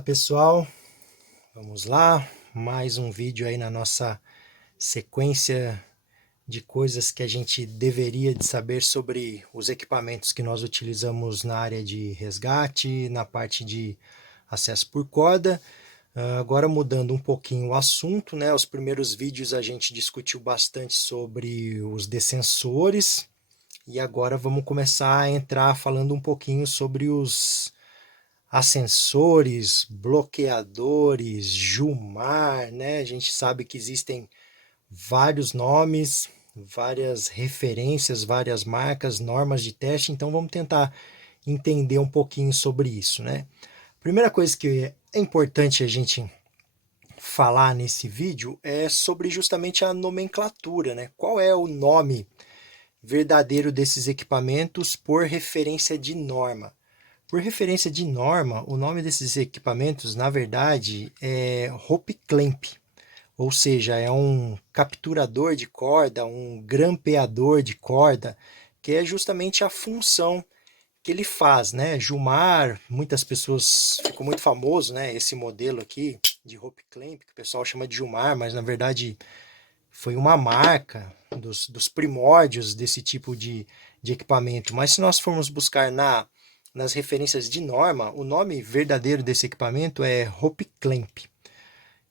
Fala pessoal, vamos lá, mais um vídeo aí na nossa sequência de coisas que a gente deveria de saber sobre os equipamentos que nós utilizamos na área de resgate, na parte de acesso por corda. Agora mudando um pouquinho o assunto, né? Os primeiros vídeos a gente discutiu bastante sobre os descensores e agora vamos começar a entrar falando um pouquinho sobre os ascensores, bloqueadores, Jumar, né? A gente sabe que existem vários nomes, várias referências, várias marcas, normas de teste, então vamos tentar entender um pouquinho sobre isso, né? Primeira coisa que é importante a gente falar nesse vídeo é sobre justamente a nomenclatura, né? Qual é o nome verdadeiro desses equipamentos por referência de norma? Por referência de norma, o nome desses equipamentos, na verdade, é rope clamp, ou seja, é um capturador de corda, um grampeador de corda, que é justamente a função que ele faz, né? Jumar, muitas pessoas, ficou muito famoso, né? Esse modelo aqui de rope clamp, que o pessoal chama de Jumar, mas na verdade foi uma marca dos primórdios desse tipo de equipamento. Mas se nós formos buscar nas referências de norma, o nome verdadeiro desse equipamento é rope clamp.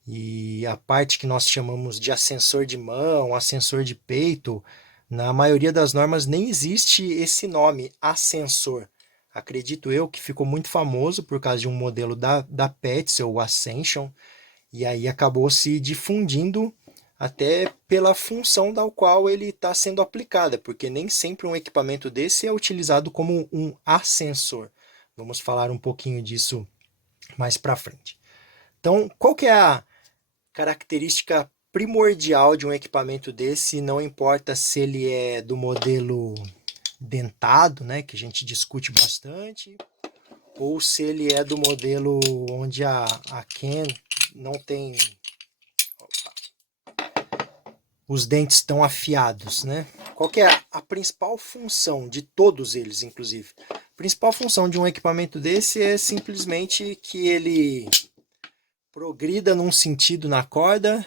E a parte que nós chamamos de ascensor de mão, ascensor de peito, na maioria das normas nem existe esse nome, ascensor. Acredito eu que ficou muito famoso por causa de um modelo da Petzl, o Ascension, e aí acabou se difundindo até pela função da qual ele está sendo aplicada, porque nem sempre um equipamento desse é utilizado como um ascensor. Vamos falar um pouquinho disso mais para frente. Então, qual que é a característica primordial de um equipamento desse? Não importa se ele é do modelo dentado, né, que a gente discute bastante, ou se ele é do modelo onde a Ken não tem, os dentes estão afiados, né? Qual que é a principal função de todos eles, inclusive? A principal função de um equipamento desse é simplesmente que ele progrida num sentido na corda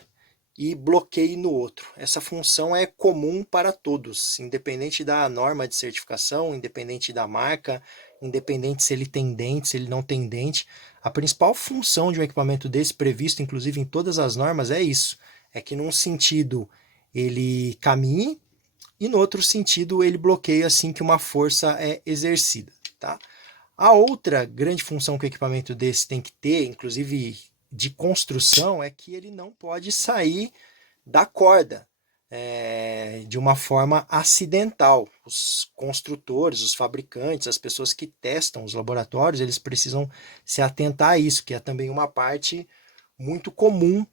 e bloqueie no outro. Essa função é comum para todos, independente da norma de certificação, independente da marca, independente se ele tem dente, se ele não tem dente. A principal função de um equipamento desse, previsto inclusive em todas as normas, é isso. É que num sentido ele caminhe e no outro sentido ele bloqueia assim que uma força é exercida. Tá? A outra grande função que o equipamento desse tem que ter, inclusive de construção, é que ele não pode sair da corda de uma forma acidental. Os construtores, os fabricantes, as pessoas que testam os laboratórios, eles precisam se atentar a isso, que é também uma parte muito comum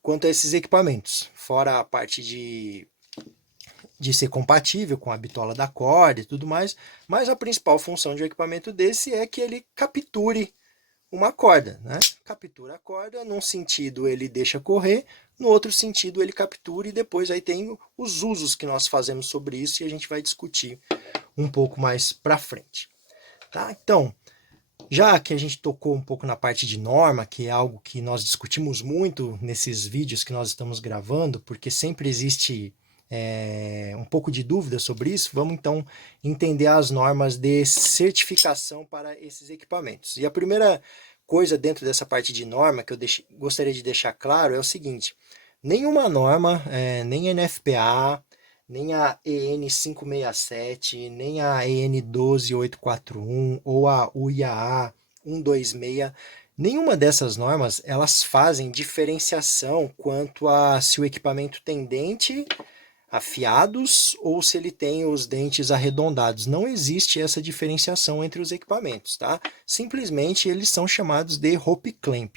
quanto a esses equipamentos. Fora a parte de ser compatível com a bitola da corda e tudo mais, mas a principal função de um equipamento desse é que ele capture uma corda, né? Captura a corda, num sentido ele deixa correr, no outro sentido ele captura e depois aí tem os usos que nós fazemos sobre isso e a gente vai discutir um pouco mais para frente. Tá? Então, já que a gente tocou um pouco na parte de norma, que é algo que nós discutimos muito nesses vídeos que nós estamos gravando, porque sempre existe um pouco de dúvida sobre isso, vamos então entender as normas de certificação para esses equipamentos. E a primeira coisa dentro dessa parte de norma que eu gostaria de deixar claro é o seguinte: nenhuma norma, nem a NFPA, nem a EN 567, nem a EN 12841 ou a UIAA 126, nenhuma dessas normas elas fazem diferenciação quanto a se o equipamento tem dente afiados ou se ele tem os dentes arredondados. Não existe essa diferenciação entre os equipamentos, tá? Simplesmente eles são chamados de rope clamp.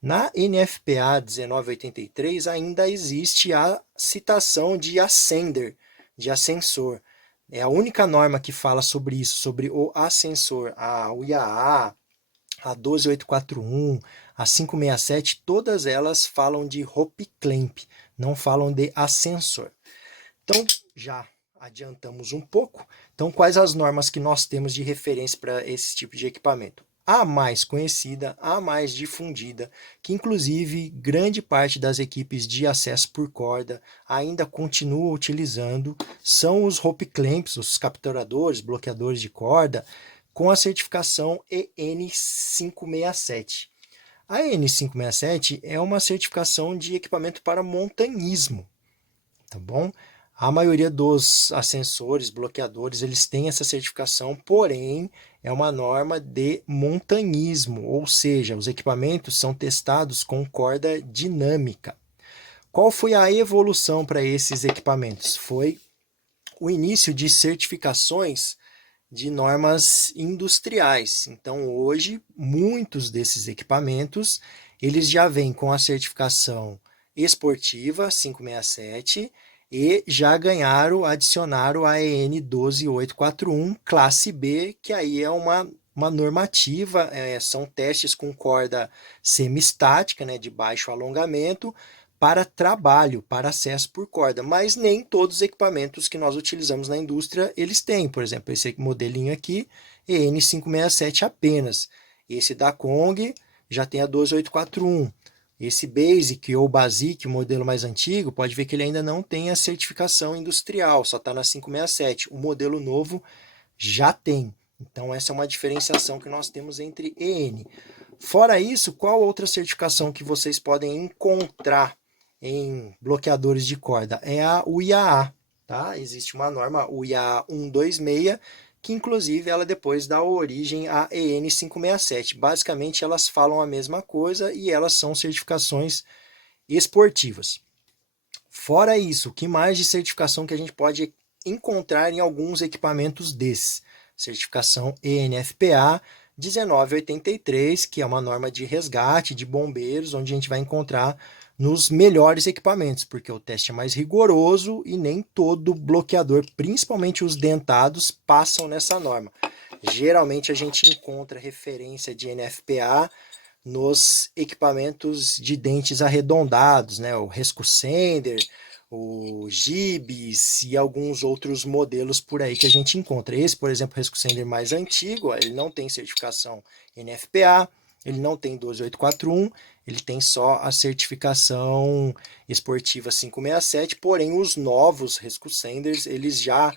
Na NFPA 1983 ainda existe a citação de ascender, de ascensor. É a única norma que fala sobre isso, sobre o ascensor. A UIAA, a 12841, a 567, todas elas falam de rope clamp, não falam de ascensor. Então, já adiantamos um pouco. Então, quais as normas que nós temos de referência para esse tipo de equipamento? a mais conhecida, a mais difundida, que inclusive grande parte das equipes de acesso por corda ainda continua utilizando, são os rope clamps, os capturadores, bloqueadores de corda, com a certificação EN567. A EN567 é uma certificação de equipamento para montanhismo, tá bom? A maioria dos ascensores, bloqueadores, eles têm essa certificação, porém é uma norma de montanhismo, ou seja, os equipamentos são testados com corda dinâmica. Qual foi a evolução para esses equipamentos? Foi o início de certificações de normas industriais. Então, hoje, muitos desses equipamentos, eles já vêm com a certificação esportiva 567 e já adicionaram a EN 12841 classe B, que aí é uma normativa, são testes com corda semistática, né, de baixo alongamento, para trabalho, para acesso por corda, mas nem todos os equipamentos que nós utilizamos na indústria eles têm. Por exemplo, esse modelinho aqui, EN567 apenas. Esse da Kong já tem a 12841. Esse Basic ou Basic, o modelo mais antigo, pode ver que ele ainda não tem a certificação industrial, só está na 567. O modelo novo já tem. Então essa é uma diferenciação que nós temos entre EN. Fora isso, qual outra certificação que vocês podem encontrar em bloqueadores de corda? É a UIAA, tá? Existe uma norma UIAA 126, que inclusive ela depois dá origem à EN567. Basicamente elas falam a mesma coisa e elas são certificações esportivas. Fora isso, o que mais de certificação que a gente pode encontrar em alguns equipamentos desses? Certificação ENFPA 1983, que é uma norma de resgate de bombeiros, onde a gente vai encontrar nos melhores equipamentos, porque o teste é mais rigoroso e nem todo bloqueador, principalmente os dentados, passam nessa norma. Geralmente a gente encontra referência de NFPA nos equipamentos de dentes arredondados, né? O Rescucender, o Gibes e alguns outros modelos por aí que a gente encontra. Esse, por exemplo, o Rescucender mais antigo, ele não tem certificação NFPA, ele não tem 12841, ele tem só a certificação esportiva 567, porém os novos Rescucenders, eles já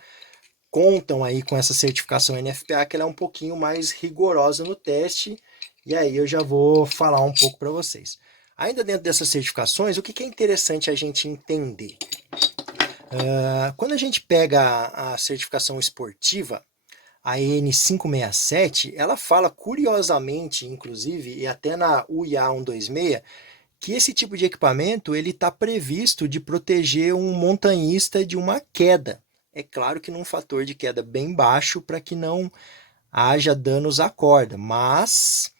contam aí com essa certificação NFPA, que ela é um pouquinho mais rigorosa no teste, e aí eu já vou falar um pouco para vocês. Ainda dentro dessas certificações, o que é interessante a gente entender? Quando a gente pega a certificação esportiva, a EN567, ela fala curiosamente, inclusive, e até na UIA 126, que esse tipo de equipamento ele está previsto de proteger um montanhista de uma queda. É claro que num fator de queda bem baixo para que não haja danos à corda, mas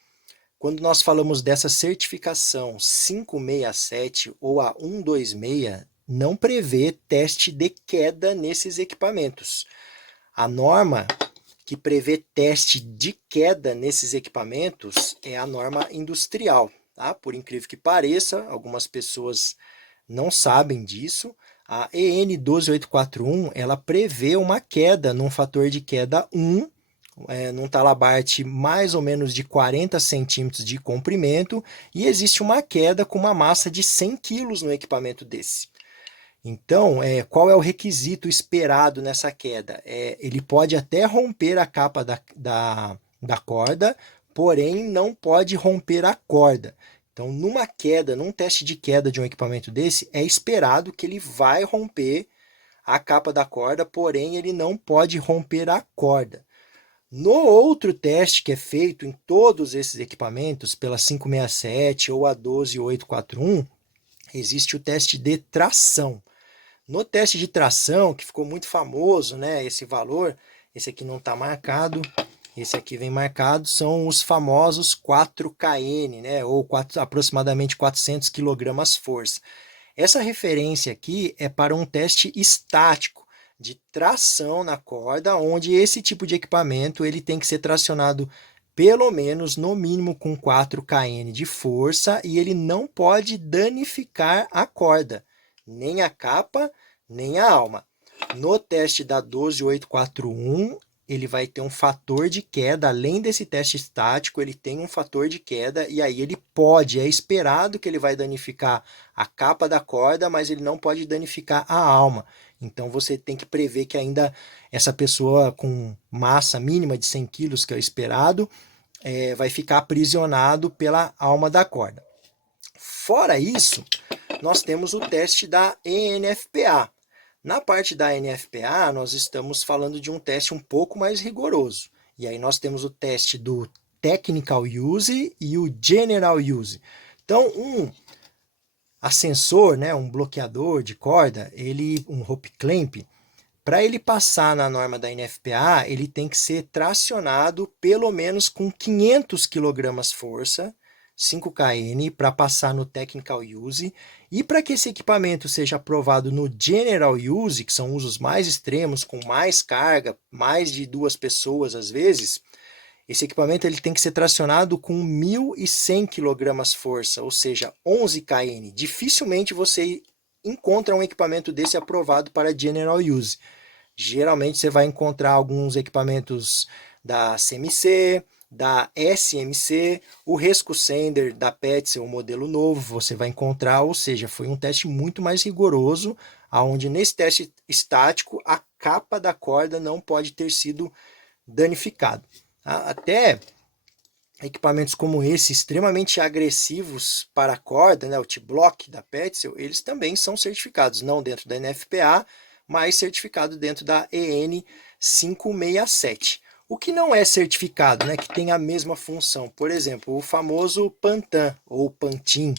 quando nós falamos dessa certificação 567 ou a 126, não prevê teste de queda nesses equipamentos. A norma que prevê teste de queda nesses equipamentos é a norma industrial. Tá? Por incrível que pareça, algumas pessoas não sabem disso. A EN 12841 ela prevê uma queda num fator de queda 1, num talabarte mais ou menos de 40 centímetros de comprimento, e existe uma queda com uma massa de 100 quilos no equipamento desse. Então, qual é o requisito esperado nessa queda? Ele pode até romper a capa da corda, porém não pode romper a corda. Então, numa queda, num teste de queda de um equipamento desse, é esperado que ele vai romper a capa da corda, porém ele não pode romper a corda. No outro teste que é feito em todos esses equipamentos, pela 567 ou a 12841, existe o teste de tração. No teste de tração, que ficou muito famoso, né, esse valor, esse aqui não está marcado, esse aqui vem marcado, são os famosos 4kN, né, ou aproximadamente 400 kg força. Essa referência aqui é para um teste estático de tração na corda, onde esse tipo de equipamento ele tem que ser tracionado pelo menos, no mínimo, com 4kN de força, e ele não pode danificar a corda, nem a capa, nem a alma. No teste da 12841, ele vai ter um fator de queda, além desse teste estático, ele tem um fator de queda, e aí ele pode, é esperado que ele vai danificar a capa da corda, mas ele não pode danificar a alma. Então você tem que prever que ainda essa pessoa com massa mínima de 100 quilos, que é o esperado, vai ficar aprisionado pela alma da corda. Fora isso, nós temos o teste da ENFPA. Na parte da NFPA, nós estamos falando de um teste um pouco mais rigoroso. E aí nós temos o teste do Technical Use e o General Use. Então, um ascensor, né, um bloqueador de corda, um rope clamp, para ele passar na norma da NFPA, ele tem que ser tracionado pelo menos com 500 kg força, 5 kN, para passar no Technical Use. E para que esse equipamento seja aprovado no General Use, que são usos mais extremos, com mais carga, mais de 2 pessoas às vezes, esse equipamento ele tem que ser tracionado com 1.100 kg força, ou seja, 11 kN. Dificilmente você encontra um equipamento desse aprovado para General Use. Geralmente você vai encontrar alguns equipamentos da CMC, da SMC, o Rescue Sender da Petzl, o modelo novo, você vai encontrar, ou seja, foi um teste muito mais rigoroso, onde nesse teste estático a capa da corda não pode ter sido danificada. Até equipamentos como esse, extremamente agressivos para a corda, né, o T-Block da Petzl, eles também são certificados, não dentro da NFPA, mas certificado dentro da EN 567. O que não é certificado, né, que tem a mesma função, por exemplo, o famoso Pantan ou Pantin.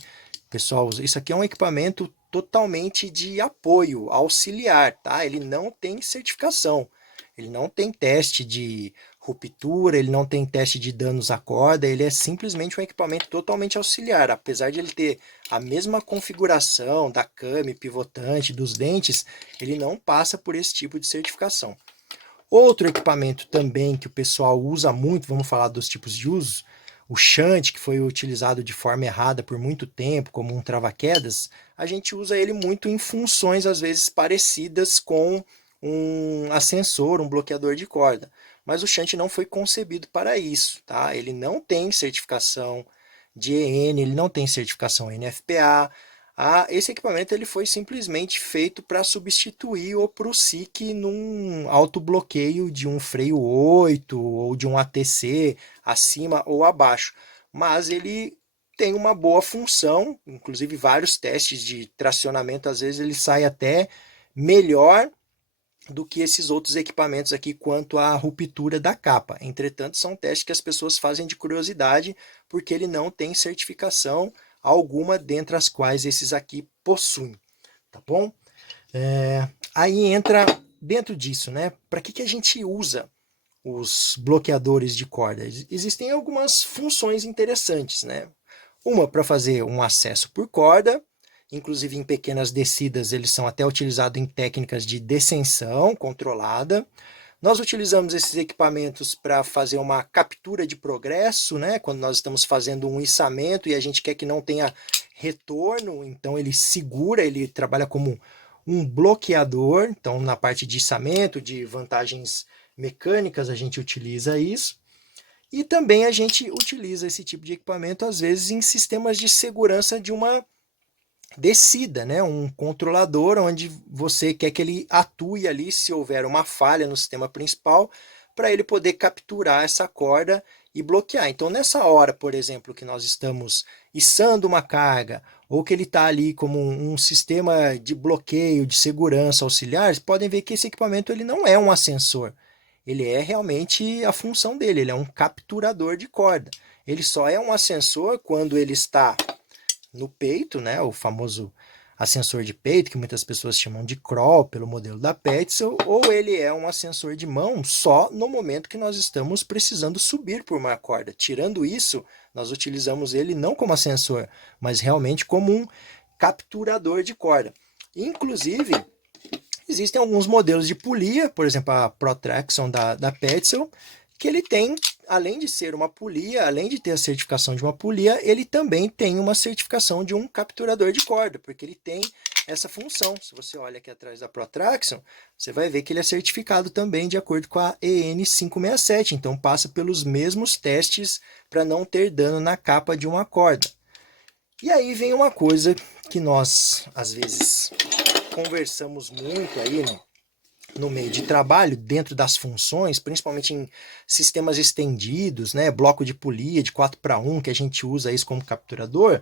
Pessoal, isso aqui é um equipamento totalmente de apoio, auxiliar, tá? Ele não tem certificação, ele não tem teste de ruptura, ele não tem teste de danos à corda, ele é simplesmente um equipamento totalmente auxiliar, apesar de ele ter a mesma configuração da came pivotante, dos dentes, ele não passa por esse tipo de certificação. Outro equipamento também que o pessoal usa muito, vamos falar dos tipos de uso, o shunt, que foi utilizado de forma errada por muito tempo, como um trava-quedas, a gente usa ele muito em funções, às vezes, parecidas com um ascensor, um bloqueador de corda. Mas o shunt não foi concebido para isso, tá? Ele não tem certificação de EN, ele não tem certificação NFPA. Esse equipamento ele foi simplesmente feito para substituir o ProSiC num autobloqueio de um freio 8 ou de um ATC acima ou abaixo. Mas ele tem uma boa função, inclusive vários testes de tracionamento, às vezes ele sai até melhor do que esses outros equipamentos aqui quanto à ruptura da capa. Entretanto, são testes que as pessoas fazem de curiosidade, porque ele não tem certificação alguma, dentre as quais esses aqui possuem, tá bom? Aí entra dentro disso, né? Para que a gente usa os bloqueadores de corda? Existem algumas funções interessantes, né? Uma para fazer um acesso por corda, inclusive em pequenas descidas eles são até utilizados em técnicas de descensão controlada. Nós utilizamos esses equipamentos para fazer uma captura de progresso, né? Quando nós estamos fazendo um içamento e a gente quer que não tenha retorno, então ele segura, ele trabalha como um bloqueador. Então, na parte de içamento, de vantagens mecânicas, a gente utiliza isso. E também a gente utiliza esse tipo de equipamento, às vezes, em sistemas de segurança de uma descida, né? Um controlador onde você quer que ele atue ali se houver uma falha no sistema principal, para ele poder capturar essa corda e bloquear. Então, nessa hora, por exemplo, que nós estamos içando uma carga, ou que ele está ali como um sistema de bloqueio, de segurança auxiliar, vocês podem ver que esse equipamento ele não é um ascensor. Ele é realmente a função dele, ele é um capturador de corda. Ele só é um ascensor quando ele está no peito, né, o famoso ascensor de peito, que muitas pessoas chamam de crawl, pelo modelo da Petzl, ou ele é um ascensor de mão só no momento que nós estamos precisando subir por uma corda. Tirando isso, nós utilizamos ele não como ascensor, mas realmente como um capturador de corda. Inclusive, existem alguns modelos de polia, por exemplo, a Protraction da Petzl, que ele tem, além de ser uma polia, além de ter a certificação de uma polia, ele também tem uma certificação de um capturador de corda, porque ele tem essa função. Se você olha aqui atrás da Protraction, você vai ver que ele é certificado também de acordo com a EN 567, então passa pelos mesmos testes para não ter dano na capa de uma corda. E aí vem uma coisa que nós, às vezes, conversamos muito aí no meio de trabalho, dentro das funções, principalmente em sistemas estendidos, né, bloco de polia de 4:1, que a gente usa isso como capturador.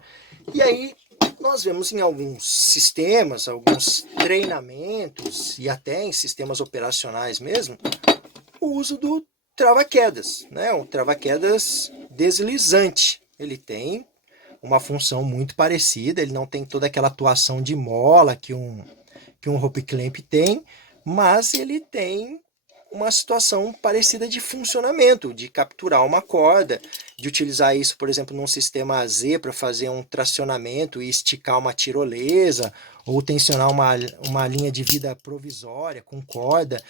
E aí nós vemos em alguns sistemas, alguns treinamentos e até em sistemas operacionais mesmo, o uso do trava-quedas, né, um trava-quedas deslizante. Ele tem uma função muito parecida, ele não tem toda aquela atuação de mola que um rope clamp tem, mas ele tem uma situação parecida de funcionamento, de capturar uma corda, de utilizar isso, por exemplo, num sistema Z para fazer um tracionamento e esticar uma tirolesa, ou tensionar uma linha de vida provisória com corda.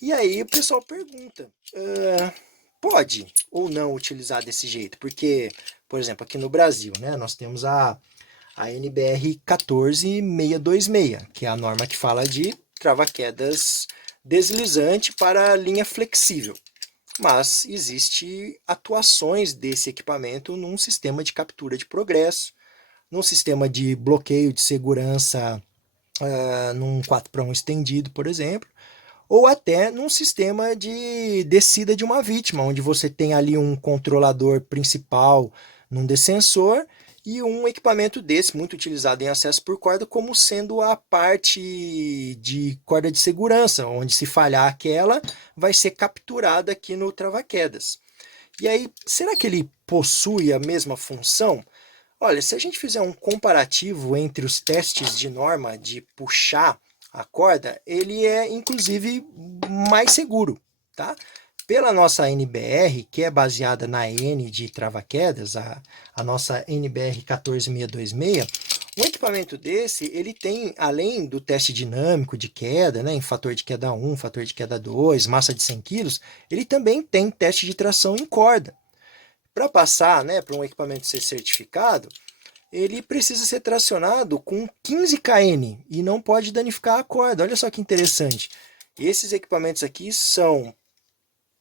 E aí o pessoal pergunta, pode ou não utilizar desse jeito? Porque, por exemplo, aqui no Brasil, né, nós temos a NBR 14626, que é a norma que fala de trava-quedas deslizante para linha flexível. Mas existe atuações desse equipamento num sistema de captura de progresso, num sistema de bloqueio de segurança, num 4:1 estendido, por exemplo, ou até num sistema de descida de uma vítima, onde você tem ali um controlador principal num descensor e um equipamento desse, muito utilizado em acesso por corda, como sendo a parte de corda de segurança, onde se falhar aquela, vai ser capturada aqui no trava-quedas. E aí, será que ele possui a mesma função? Olha, se a gente fizer um comparativo entre os testes de norma de puxar a corda, ele é inclusive mais seguro, tá? Pela nossa NBR, que é baseada na N de trava-quedas, a nossa NBR 14626, um equipamento desse, ele tem, além do teste dinâmico de queda, né, em fator de queda 1, fator de queda 2, massa de 100 kg, ele também tem teste de tração em corda. Para passar, né, para um equipamento ser certificado, ele precisa ser tracionado com 15 kN e não pode danificar a corda. Olha só que interessante. Esses equipamentos aqui são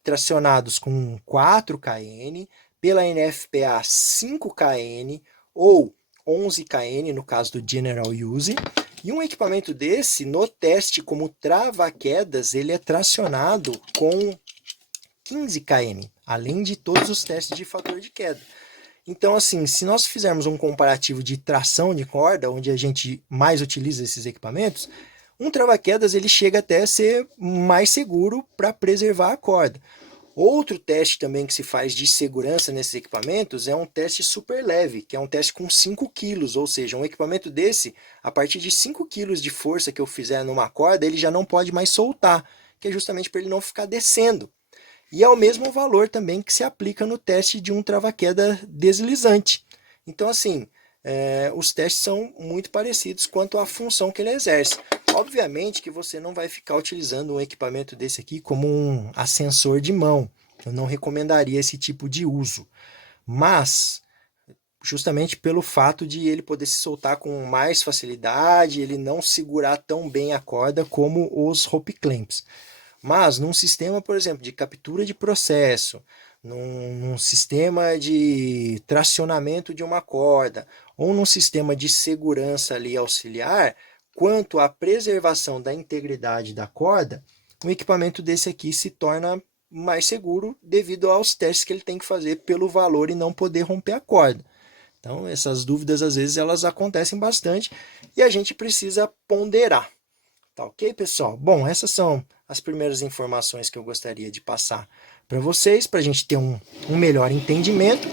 tracionados com 4 kN, pela NFPA 5 kN ou 11 kN no caso do General Use. E um equipamento desse, no teste como trava-quedas, ele é tracionado com 15 kN, além de todos os testes de fator de queda. Então, assim, se nós fizermos um comparativo de tração de corda, onde a gente mais utiliza esses equipamentos, um trava-quedas ele chega até a ser mais seguro para preservar a corda. Outro teste também que se faz de segurança nesses equipamentos é um teste super leve, que é um teste com 5 kg, ou seja, um equipamento desse, a partir de 5 kg de força que eu fizer numa corda, ele já não pode mais soltar, que é justamente para ele não ficar descendo. E é o mesmo valor também que se aplica no teste de um trava-queda deslizante. Então, assim, os testes são muito parecidos quanto à função que ele exerce. Obviamente que você não vai ficar utilizando um equipamento desse aqui como um ascensor de mão. Eu não recomendaria esse tipo de uso. Mas, justamente pelo fato de ele poder se soltar com mais facilidade, ele não segurar tão bem a corda como os rope clamps. Mas num sistema, por exemplo, de captura de processo, num sistema de tracionamento de uma corda, ou num sistema de segurança ali auxiliar, quanto à preservação da integridade da corda, um equipamento desse aqui se torna mais seguro devido aos testes que ele tem que fazer pelo valor e não poder romper a corda. Então, essas dúvidas, às vezes, elas acontecem bastante e a gente precisa ponderar. Tá ok, pessoal? Bom, essas são as primeiras informações que eu gostaria de passar para vocês, para a gente ter um melhor entendimento,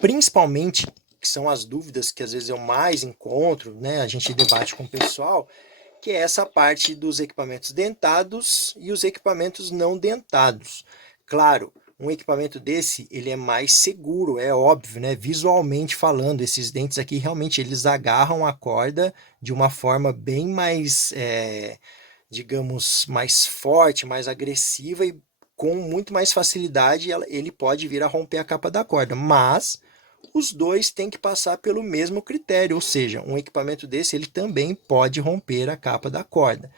principalmente, que são as dúvidas que às vezes eu mais encontro, né? A gente debate com o pessoal, que é essa parte dos equipamentos dentados e os equipamentos não dentados. Claro, um equipamento desse, ele é mais seguro, é óbvio, né? Visualmente falando, esses dentes aqui realmente eles agarram a corda de uma forma bem mais, digamos, mais forte, mais agressiva e com muito mais facilidade ele pode vir a romper a capa da corda. Mas os dois têm que passar pelo mesmo critério, ou seja, um equipamento desse ele também pode romper a capa da corda.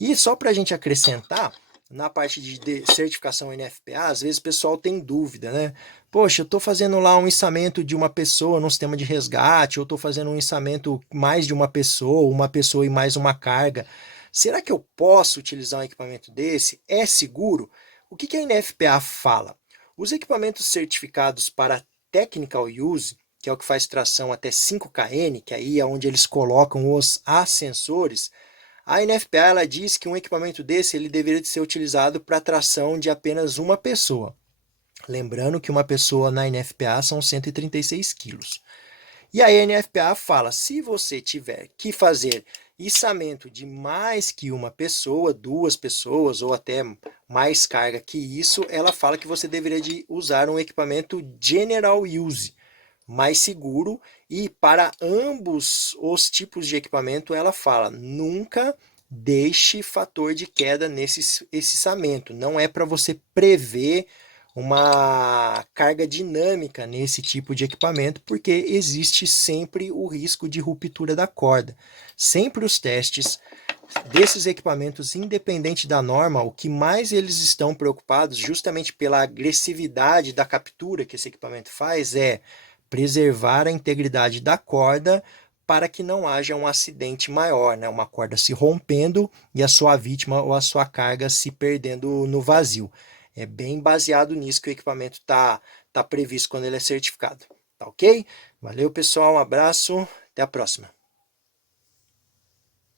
E só para a gente acrescentar, na parte de certificação NFPA, às vezes o pessoal tem dúvida, né? Poxa, eu estou fazendo lá um içamento de uma pessoa num sistema de resgate, ou estou fazendo um içamento mais de uma pessoa e mais uma carga. Será que eu posso utilizar um equipamento desse? É seguro? O que a NFPA fala? Os equipamentos certificados para Technical Use, que é o que faz tração até 5kN, que aí é onde eles colocam os ascensores, a NFPA ela diz que um equipamento desse ele deveria ser utilizado para tração de apenas uma pessoa. Lembrando que uma pessoa na NFPA são 136 quilos. E a NFPA fala, se você tiver que fazer içamento de mais que uma pessoa, 2 pessoas ou até mais carga que isso, ela fala que você deveria de usar um equipamento General Use, mais seguro, e para ambos os tipos de equipamento ela fala, nunca deixe fator de queda nesse içamento, não é para você prever uma carga dinâmica nesse tipo de equipamento, porque existe sempre o risco de ruptura da corda. Sempre os testes desses equipamentos, independente da norma, o que mais eles estão preocupados, justamente pela agressividade da captura que esse equipamento faz, é preservar a integridade da corda para que não haja um acidente maior, né? Uma corda se rompendo e a sua vítima ou a sua carga se perdendo no vazio. É bem baseado nisso que o equipamento tá previsto quando ele é certificado. Tá ok? Valeu, pessoal. Um abraço. Até a próxima.